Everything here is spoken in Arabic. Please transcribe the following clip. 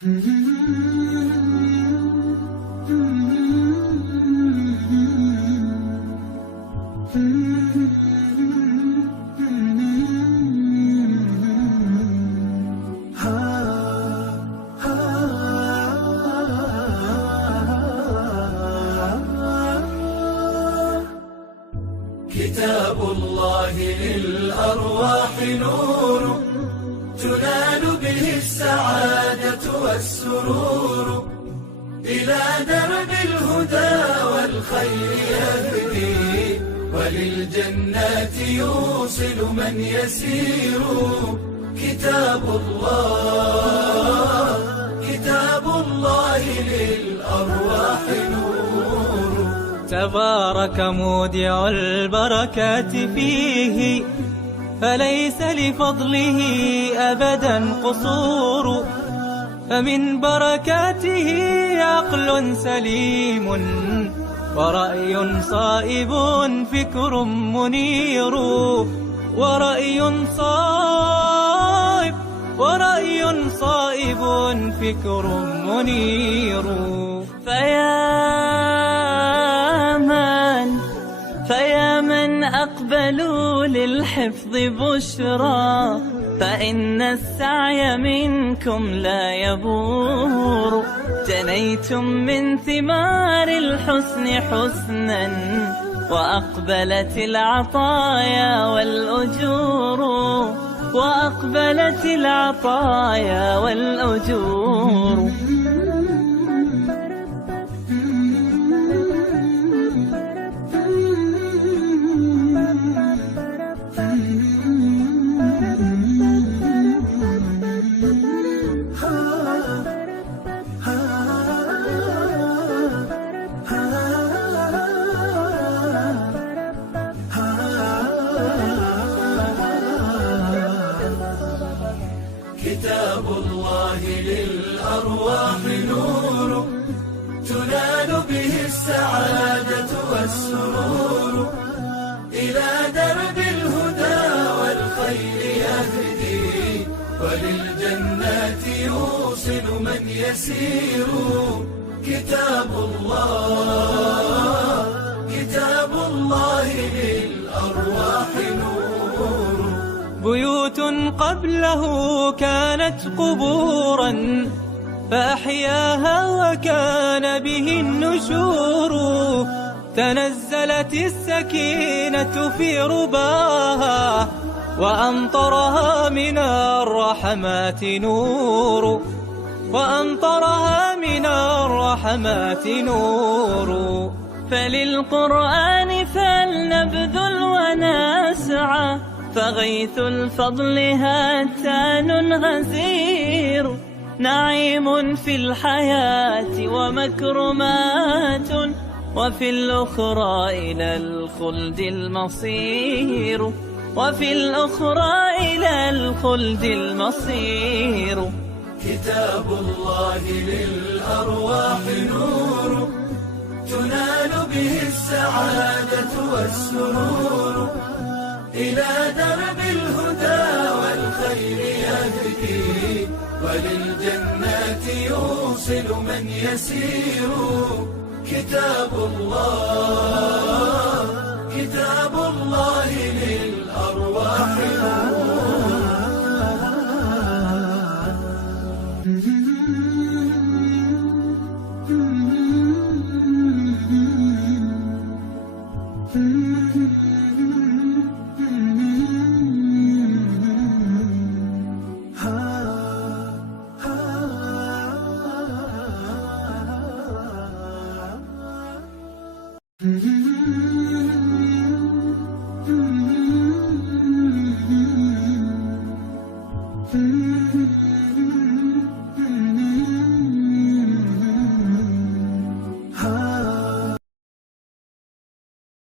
كتاب الله للأرواح نور تنال به السعادة والسرور، إلى درب الهدى والخير يهدي، وللجنات يوصل من يسير. كتاب الله للأرواح نور. تبارك مودع البركات فيه، فليس لفضله أبدا قصور. فمن بركاته عقل سليم، ورأي صائب فكر منير. ورأي صائب فكر منير. فيا من أقبلوا للحفظ بشرى، فإن السعي منكم لا يبور. جنيتم من ثمار الحسن حسنا، وأقبلت العطايا والأجور. كتاب الله للأرواح نور تنال به السعادة والسرور، إلى درب الهدى والخير يهدي، وللجنات يوصل من يسير. كتاب الله للأرواح نور. بيوت قبله كانت قبورا، فأحياها وكان به النشور. تنزلت السكينة في رباها، وأمطرها من الرحمات نور. فللقرآن فلنبذل ونسعى، فغيث الفضل هاتان غزير. نعيم في الحياة ومكرمات، وفي الأخرى إلى الخلد المصير. كتاب الله للأرواح نور تنال به السعادة والسرور، إلى درب الهدى والخير يهدي، وللجنات يوصل من يسير. كتاب الله للأرواح نور.